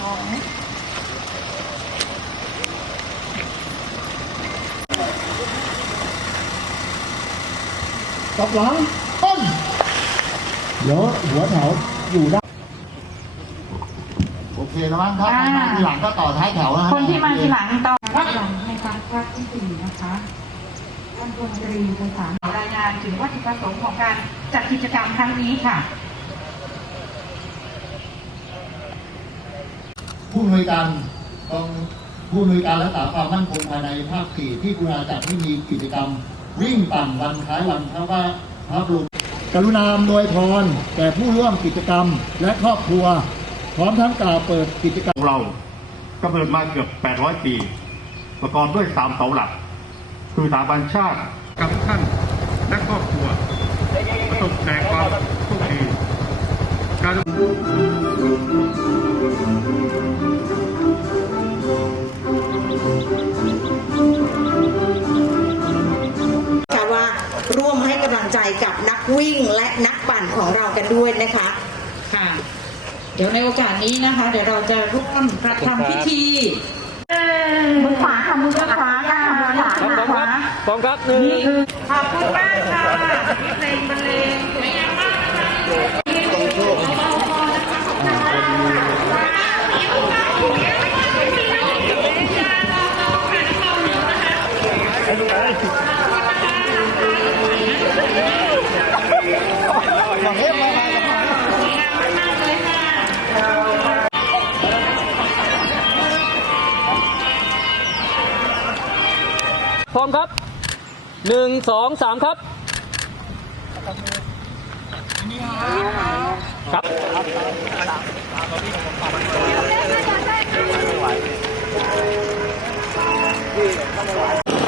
ของกับหลังต้นเดี๋ยวหัวแถวอยู่ได้ โอเคแล้วมั้งถ้าใครมาทีหลังก็ต่อท้ายแถวนะฮะคนที่มาทีหลังต่อรับหลังในการพักที่สี่นะคะท่านพลตรีไพศาลรายงานถึงวัตถุประสงค์ของการจัดกิจกรรมครั้งนี้ค่ะ ผู้อำนวยการกองผู้อำนวยการรักษาความมั่นคงภายในภาคสี่ที่กรุณาจัดให้มีกิจกรรม วิ่งปั่นวันคล้ายวันพระว่าพระบรมกรุณาอำนวยพรแก่ผู้ร่วมกิจกรรมและครอบครัว พร้อมทั้งกล่าวเปิดกิจกรรมของเรากำเนิดมาเกือบ 800 ปี ประกอบด้วย 3 เสาหลัก คือสถาบันชาติกับท่านและครอบครัวประสบแต่ความโชคดีการ นักปั่นของเรากันด้วยนะคะค่ะ เดี๋ยวในโอกาสนี้นะคะ เดี๋ยวเราจะร่วมกระทำพิธีมือขวาค่ะมือขวาค่ะมือขวามือขวาพร้อมครับหนึ่งนี่คือขอบคุณมากค่ะเพลงบรรเลงสวยงามมากนะคะ พร้อมครับหนึ่งสองสามครับครับไ